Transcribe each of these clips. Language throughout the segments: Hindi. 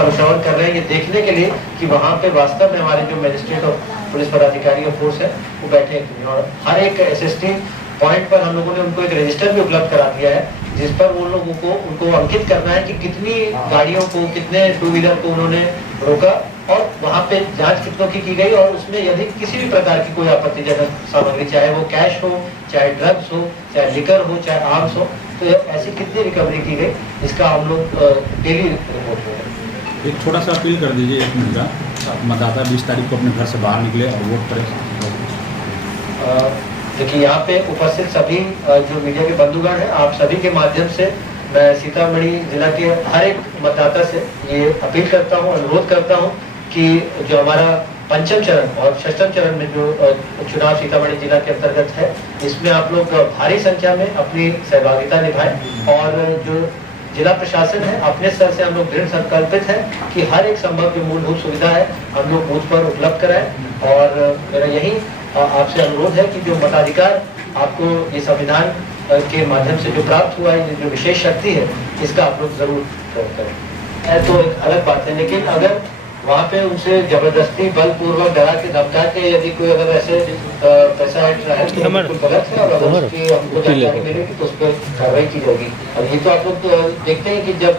अनुश्रवण कर रहे हैं, ये देखने के लिए कि वहाँ पे वास्तव में हमारे जो मजिस्ट्रेट और पुलिस पदाधिकारी और फोर्स है वो बैठे हैं। और हर एक SST पॉइंट पर हम लोगों ने उनको एक रजिस्टर भी उपलब्ध करा दिया है, जिस पर उन लोगों को उनको अंकित करना है कि कितनी गाड़ियों को, कितने 2 व्हीलर को उन्होंने रोका और वहाँ पे जांच कितनों की गई, और उसमें यदि किसी भी प्रकार की कोई आपत्तिजनक सामग्री, चाहे वो कैश हो, चाहे ड्रग्स हो, चाहे लिकर हो, चाहे आर्म्स हो, तो ऐसी कितनी रिकवरी की गई, इसका हम लोग डेली रिपोर्ट हो रहे हैं। एक छोटा सा अपील कर दीजिए 1 मिनट का। मतदाता 20 तारीख को अपने घर से बाहर निकले और वोट करें। देखिए, यहाँ पे उपस्थित सभी जो मीडिया के बंधुगण हैं, आप सभी के माध्यम से मैं सीतामढ़ी जिला के हर एक मतदाता से ये अपील करता हूँ, अनुरोध करता हूँ कि जो हमारा 5म चरण और 6ठम चरण में जो चुनाव सीतामढ़ी जिला के अंतर्गत है, इसमें आप लोग भारी संख्या में अपनी सहभागिता निभाएं। और जो जिला प्रशासन है, अपने स्तर से हम लोग दृढ़ संकल्पित है कि हर एक संभव जो मूलभूत सुविधा है हम लोग बूथ पर उपलब्ध कराएं। और मेरा यही आपसे अनुरोध है कि जो मताधिकार आपको ये संविधान के माध्यम से जो प्राप्त हुआ है, जो विशेष शक्ति है, इसका आप लोग जरूर प्रयोग करें। तो एक अलग बात है, लेकिन अगर वहाँ पे उनसे जबरदस्ती बलपूर्वक डरा के धमका के यदि कोई अगर ऐसे पैसा है तो बिल्कुल गलत है, और अगर उसकी हमको जानकारी मिलेगी तो उस पर कार्रवाई की जाएगी। और ये तो आप लोग देखते हैं कि जब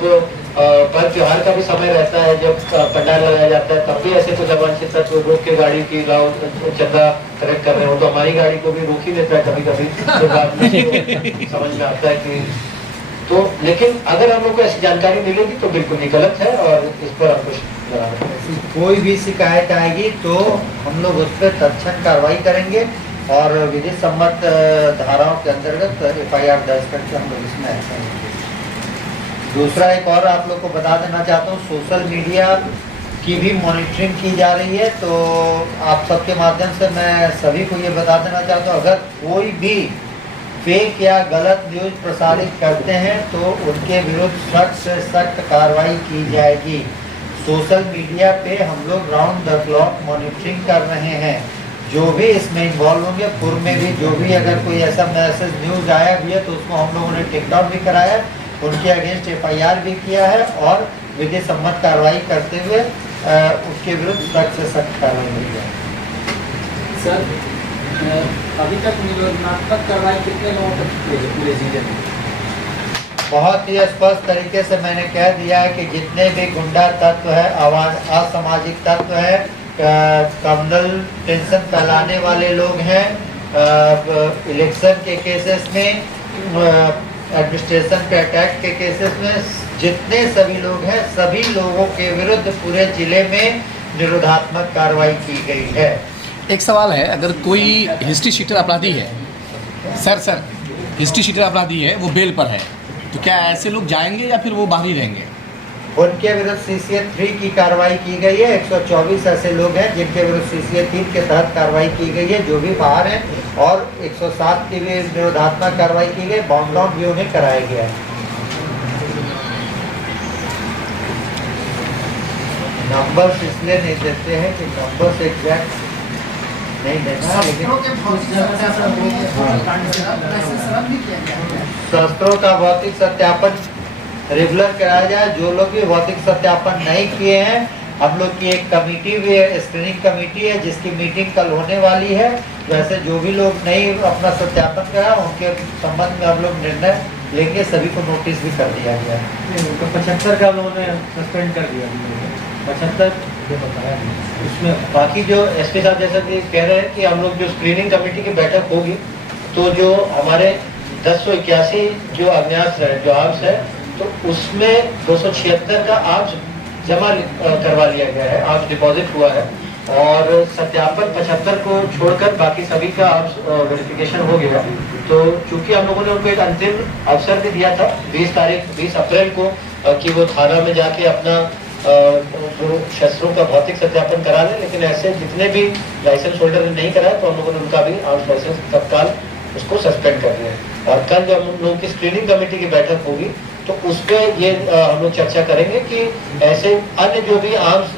पर्व त्योहार का भी समय रहता है, जब पंडाल लगाया जाता है, तब भी ऐसे कुछ अवांछित तत्व रोक के गाड़ी की चंदा कलेक्ट कर रहे हो, तो हमारी गाड़ी को भी रोक ही लेता है कभी कभी, तो बाद में समझ में आता है कि तो। लेकिन अगर हम लोग को ऐसी जानकारी मिलेगी तो बिल्कुल नहीं गलत है, और इस पर हम कुछ कोई भी शिकायत आएगी तो हम लोग उस पर तत्क्षण कार्रवाई करेंगे और विधि सम्मत धाराओं के अंतर्गत FIR दर्ज करके हम लोग इसमें एक्शन लेंगे। दूसरा एक और आप लोग को बता देना चाहता हूँ, सोशल मीडिया की भी मॉनिटरिंग की जा रही है। तो आप सबके माध्यम से मैं सभी को ये बता देना चाहता हूँ, अगर कोई भी फेक या गलत न्यूज प्रसारित करते हैं तो उनके विरुद्ध सख्त से सख्त कार्रवाई की जाएगी। सोशल मीडिया पे हम लोग राउंड द क्लॉक मॉनिटरिंग कर रहे हैं। जो भी इसमें इन्वॉल्व होंगे, पूर्व में भी जो भी अगर कोई ऐसा मैसेज न्यूज आया भी है तो उसको हम लोगों ने टेक डाउन भी कराया, उनके अगेंस्ट FIR भी किया है और विधि सम्मत कार्रवाई करते हुए उसके विरुद्ध सख्त से सख्त कार्रवाई हुई है। सर, अभी तक निरोधात्मक कार्रवाई कितने लोगों तक की है पूरे जिले में? बहुत ही स्पष्ट तरीके से मैंने कह दिया है कि जितने भी गुंडा तत्व है, असामाजिक तत्व है, कम्युनल टेंशन फैलाने वाले लोग हैं, इलेक्शन के केसेस में, एडमिनिस्ट्रेशन पे अटैक के केसेस में, जितने सभी लोग हैं, सभी लोगों के विरुद्ध पूरे जिले में निरोधात्मक कार्रवाई की गई है। एक सवाल है, अगर कोई हिस्ट्री शीटर अपराधी है, सर हिस्ट्री शीटर अपराधी है, वो बेल पर है, तो क्या ऐसे लोग जाएंगे या फिर वो बाहर ही रहेंगे? उनके विरुद्ध CCA 3 की कार्रवाई की गई है। 124 ऐसे लोग हैं जिनके विरुद्ध CCA 3 के तहत कार्रवाई की गई है, जो भी बाहर हैं, और 107 की भी निरोधात्मक कार्रवाई की गई, बाउंड आउट भी उन्हें कराया गया है। नंबर्स इसलिए नहीं देते हैं कि नंबर्स एग्जैक्ट नहीं देना, लेकिन शस्त्रों का भौतिक सत्यापन रेगुलर कराया जाए। जो लोग भी भौतिक सत्यापन नहीं किए हैं, हम लोग की एक कमेटी भी है, स्क्रीनिंग कमेटी है, जिसकी मीटिंग कल होने वाली है। वैसे जो भी लोग नहीं अपना सत्यापन करा, उनके संबंध में हम लोग निर्णय लेंगे। सभी को नोटिस भी कर दिया गया है। 75 का उन्होंने सस्पेंड कर दिया, 75 बताया। उसमें बाकी जो SP साहब जैसा कि कह रहे हैं कि हम लोग जो स्क्रीनिंग कमेटी की बैठक होगी, तो जो हमारे 1081 जो अज्ञात है, जो आर्म्स है, तो उसमें 276 का आर्म्स जमा करवा लिया गया है, आर्म्स डिपॉजिट हुआ है, और सत्यापन 75 को छोड़कर बाकी सभी का आर्म्स वेरिफिकेशन हो गया। तो चूंकि हम लोगों ने उनको एक अंतिम अवसर भी दिया था 20 अप्रैल को कि वो थाना में जाके अपना जो शस्त्रों का भौतिक सत्यापन करा लें, लेकिन ऐसे जितने भी लाइसेंस होल्डर ने नहीं कराया, तो हम लोगों ने उनका भी आर्म्स लाइसेंस तत्काल उसको सस्पेंड कर दिया है। और कल जब हम लोगों की स्क्रीनिंग कमेटी की बैठक होगी, तो उस पर ये हम लोग चर्चा करेंगे कि ऐसे अन्य जो भी आर्म्स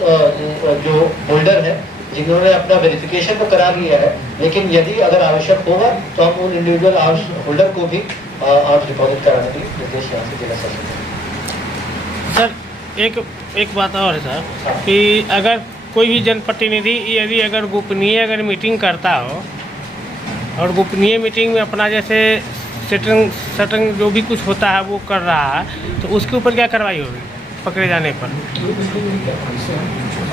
जो होल्डर है, जिन्होंने अपना वेरिफिकेशन तो करा लिया है, लेकिन यदि अगर आवश्यक होगा तो हम उन इंडिविजुअल आर्म्स होल्डर को भी आर्म्स डिपॉजिट कराने के लिए निर्देश यहाँ से जिला शासन। सर, एक एक बात और है सर कि अगर कोई भी जनप्रतिनिधि यदि अगर गोपनीय अगर मीटिंग करता हो और गोपनीय मीटिंग में अपना जैसे सेटिंग जो भी कुछ होता है वो कर रहा है तो उसके ऊपर क्या कार्रवाई होगी पकड़े जाने पर?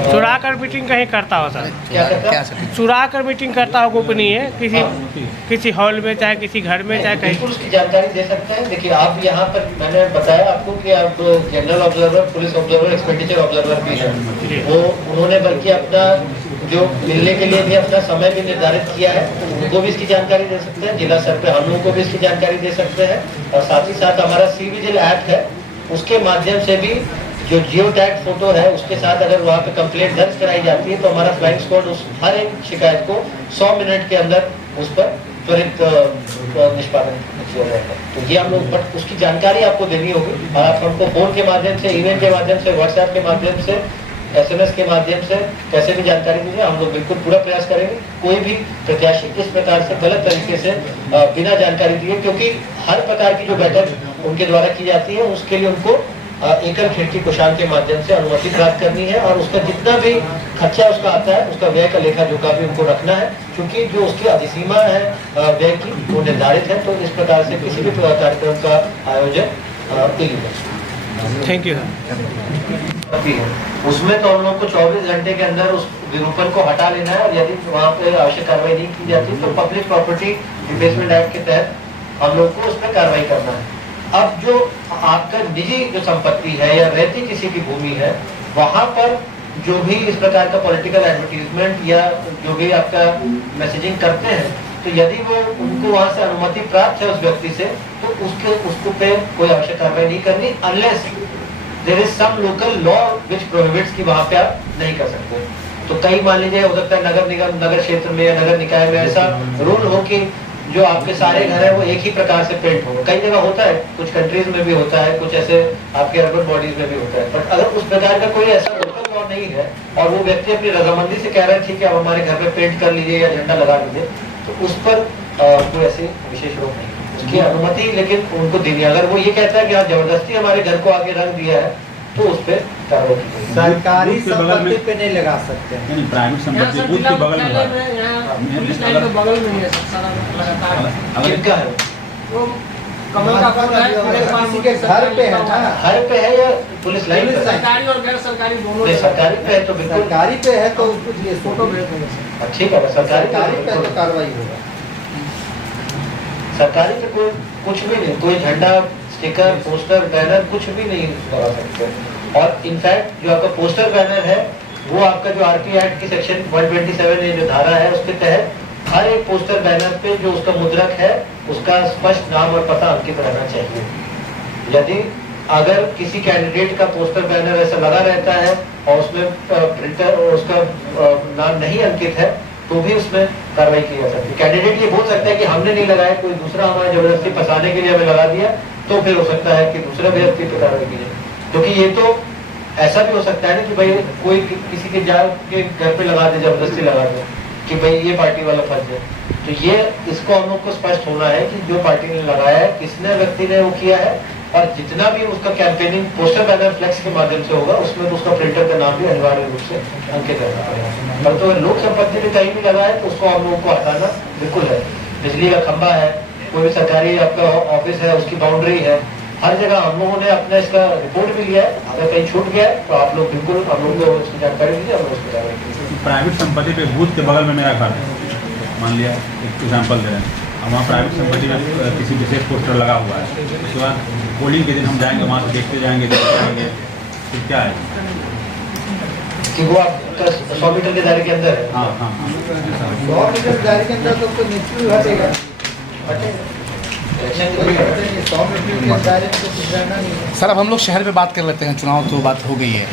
चुरा कर मीटिंग कहीं करता हो सर, क्या सर? चुरा कर मीटिंग करता हो गोपनीय किसी हॉल में चाहे किसी घर में चाहे कहीं। बिल्कुल उसकी जानकारी दे सकते हैं। देखिए आप यहाँ पर मैंने बताया आपको कि आप general observer, police observer, expenditure observer भी हैं। वो उन्होंने बल्कि अपना जो मिलने के लिए भी अपना समय भी निर्धारित किया है, उनको भी इसकी जानकारी दे सकते हैं। जिला स्तर पे हम लोगों को भी इसकी जानकारी दे सकते हैं। और साथ ही साथ हमारा सी विजिल ऐप है, उसके माध्यम से भी जो जियो टैग फोटो है उसके साथ अगर वहाँ पे कंप्लेंट दर्ज कराई जाती है तो हमारा फ्लाइंग स्क्वाड उस हर एक शिकायत को 100 मिनट के अंदर उस पर त्वरित निष्पादन किया जाएगा। तो ये हम लोग बट उसकी जानकारी आपको देनी होगी और आप हमको फोन के माध्यम से, ईमेल के माध्यम से, व्हाट्सएप के माध्यम से, SMS के माध्यम से कैसे भी जानकारी दीजिए। हम लोग बिल्कुल पूरा प्रयास करेंगे कोई भी प्रत्याशी इस प्रकार से गलत तरीके से बिना जानकारी दिए, क्योंकि हर प्रकार की जो बैठक उनके द्वारा की जाती है उसके लिए उनको एकल खिड़की कोषांग के माध्यम से अनुमति प्राप्त करनी है और उसका जितना भी खर्चा उसका आता है उसका व्यय का लेखा जोखा भी उनको रखना है, क्योंकि जो उसकी अधिसीमा है व्यय की वो निर्धारित है। तो इस प्रकार से किसी भी कार्यक्रम का आयोजन इलीगल। Thank you sir. उसमें तो हम लोग को 24 घंटे के अंदर उस विरूपण को हटा लेना है और यदि वहाँ पे आवश्यक कार्रवाई नहीं की जाती तो पब्लिक प्रॉपर्टी डिफेसमेंट एक्ट के तहत हम लोग को उस पर कार्रवाई करना है। अब जो आपका निजी जो संपत्ति है या रहती किसी की भूमि है, वहां पर जो भी इस प्रकार का पॉलिटिकल एडवर्टीजमेंट या जो भी आपका मैसेजिंग करते हैं, तो यदि वो उनको वहां से अनुमति प्राप्त है उस व्यक्ति से, तो उसको पे कोई आवश्यक कार्रवाई नहीं करनी unless there is some local law which prohibits कि वहां पे आप नहीं कर सकते। तो कई मान लीजिए हो सकता है नगर निगम, नगर क्षेत्र में या नगर निकाय में ऐसा रूल हो कि जो आपके सारे घर है वो एक ही प्रकार से पेंट हो। कई जगह होता है, कुछ कंट्रीज में भी होता है, कुछ ऐसे आपके अर्बन बॉडीज में भी होता है। बट अगर उस प्रकार का कोई ऐसा लोकल लॉ नहीं है और वो व्यक्ति अपनी रजामंदी से कह रहा है ठीक है आप हमारे घर में पेंट कर लीजिए या झंडा लगा लीजिए, तो उस पर कोई ऐसी विशेष रोक नहीं है। उसकी अनुमति लेकिन उनको देनी। अगर वो ये कहता है कि आप जबरदस्ती हमारे घर को आगे रख दिया है तो उस पर कार्रवाई की जाएगी। सरकारी संपत्ति पे नहीं लगा सकते हैं। नहीं, प्राइवेट संपत्ति बूथ के बगल में बगल में ही है सारा लगातार। किनका है वो कमल का फूल है, किसी के घर पे है ना, घर पे है या पुलिस लाइन पे है? सरकारी और गैर सरकारी दोनों नहीं, सरकारी पे है तो बिल्कुल सरकारी पे है तो कुछ ये फोटो भेज देंगे सर। ठीक है। सरकारी पे तो कार्रवाई होगा। सरकारी पे कोई कुछ भी नहीं, कोई झंडा, स्टिकर, पोस्टर, बैनर कुछ भी नहीं लगा सकते। और इनफैक्ट जो आपका पोस्टर बैनर है वो आपका जो आरपी एक्ट की सेक्शन 127 ये जो धारा है उसके तहत हर एक पोस्टर बैनर पे जो उसका मुद्रक है उसका स्पष्ट नाम और पता अंकित रहना चाहिए। यदि अगर किसी कैंडिडेट का पोस्टर बैनर ऐसा लगा रहता है और उसमें प्रिंटर और उसका नाम नहीं अंकित है तो भी उसमें कार्रवाई की जा सकती है। कैंडिडेट ये बोल सकता है कि हमने नहीं लगाया, कोई दूसरा हमारे जबरदस्ती फंसाने के लिए हमें लगा दिया, तो फिर हो सकता है कि दूसरा व्यक्ति पर कार्रवाई की जाए। क्योंकि ये तो ऐसा भी हो सकता है ना कि भाई कोई किसी के के घर पे लगा दे, जबरदस्ती लगा दे कि भाई ये पार्टी वाला फर्ज है। तो ये इसको हम लोग को स्पष्ट होना है कि जो पार्टी ने लगाया है, किसने व्यक्ति ने वो किया है, और जितना भी उसका कैंपेनिंग पोस्टर बैनर फ्लेक्स के माध्यम से होगा उसमें तो उसका प्रिंटर का नाम भी अनिवार्य रूप से अंकित रहना पड़ेगा। पर तो लोक संपत्ति में कहीं भी लगा है तो उसको हम लोगों को हटाना बिल्कुल है। बिजली का खंभा है, कोई भी सरकारी आपका ऑफिस है, उसकी बाउंड्री है, हर जगह हम लोगों ने अपना इसका रिपोर्ट भी लिया है। अगर कहीं छूट गया है तो आप लोग बिल्कुल हम लोग को उसकी जानकारी दीजिए, हम लोग उसकी कार्रवाई। प्राइवेट संपत्ति पे बूथ के बगल में मेरा घर है, मान लिया एक एग्जाम्पल दे रहे हैं, और वहाँ प्राइवेट संपत्ति में किसी विशेष पोस्टर लगा हुआ है, उसके बाद पोलिंग के दिन हम जाएंगे वहाँ से देखते जाएंगे तो क्या है कि वो आपका 100 मीटर के दायरे के अंदर है। हाँ हाँ 100 मीटर दायरे के अंदर तो निश्चित हटेगा। 100 मीटर के दायरे में तो कुछ रहना नहीं है। सर अब हम लोग शहर पे बात कर लेते हैं, चुनाव तो बात हो गई है।